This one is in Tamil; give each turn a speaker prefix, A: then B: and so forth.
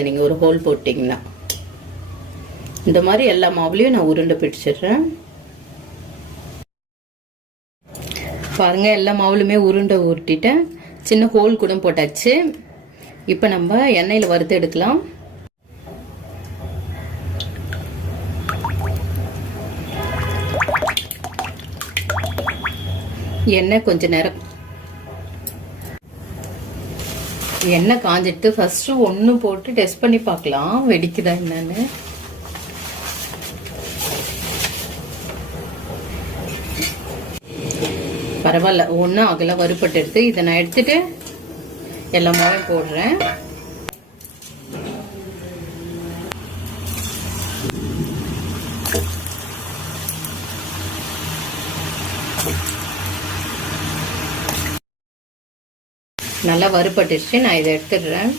A: தெரியாது நீங்கள் ஒரு ஹோல் போட்டிங்கன்னா. இந்த மாதிரி எல்லா மாவுலையும் நான் உருண்டை பிடிச்சிடுறேன். பாருங்க எல்லா மாவுலுமே உருண்டை உருட்டிட்டேன். சின்ன ஹோல் கூட போட்டாச்சு. இப்போ நம்ம எண்ணெயில் வறுத்து எடுக்கலாம். எண்ணெய் கொஞ்ச நேரம் எண்ணெய் காஞ்சிட்டு ஃபஸ்ட்டு ஒன்று போட்டு டெஸ்ட் பண்ணி பார்க்கலாம். வெடிக்குதா என்னன்னு. பரவாயில்ல ஒன்றும் அகல வறுபட்டு எடுத்து இதை நான் எடுத்துட்டு எல்லாமே போடுறேன் Thank போடுறேன். நல்லா வறுபட்டுருச்சு. நான் இதை எடுத்துடுறேன்.